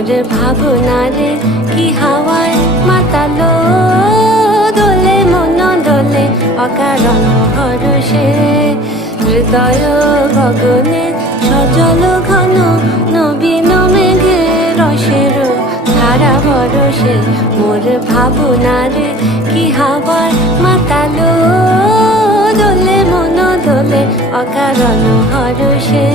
মোর ভাবনারে কি হাওয়ায় মাতালো, দোলে মন দোলে অকারণ হরষে। হৃদয় গগনে সজল ঘন নবীন মেঘে রসের ধারা বরষে। মোর ভাবনারে কি হাওয়ায় মাতালো, দোলে মন দোলে অকারণ হরষে।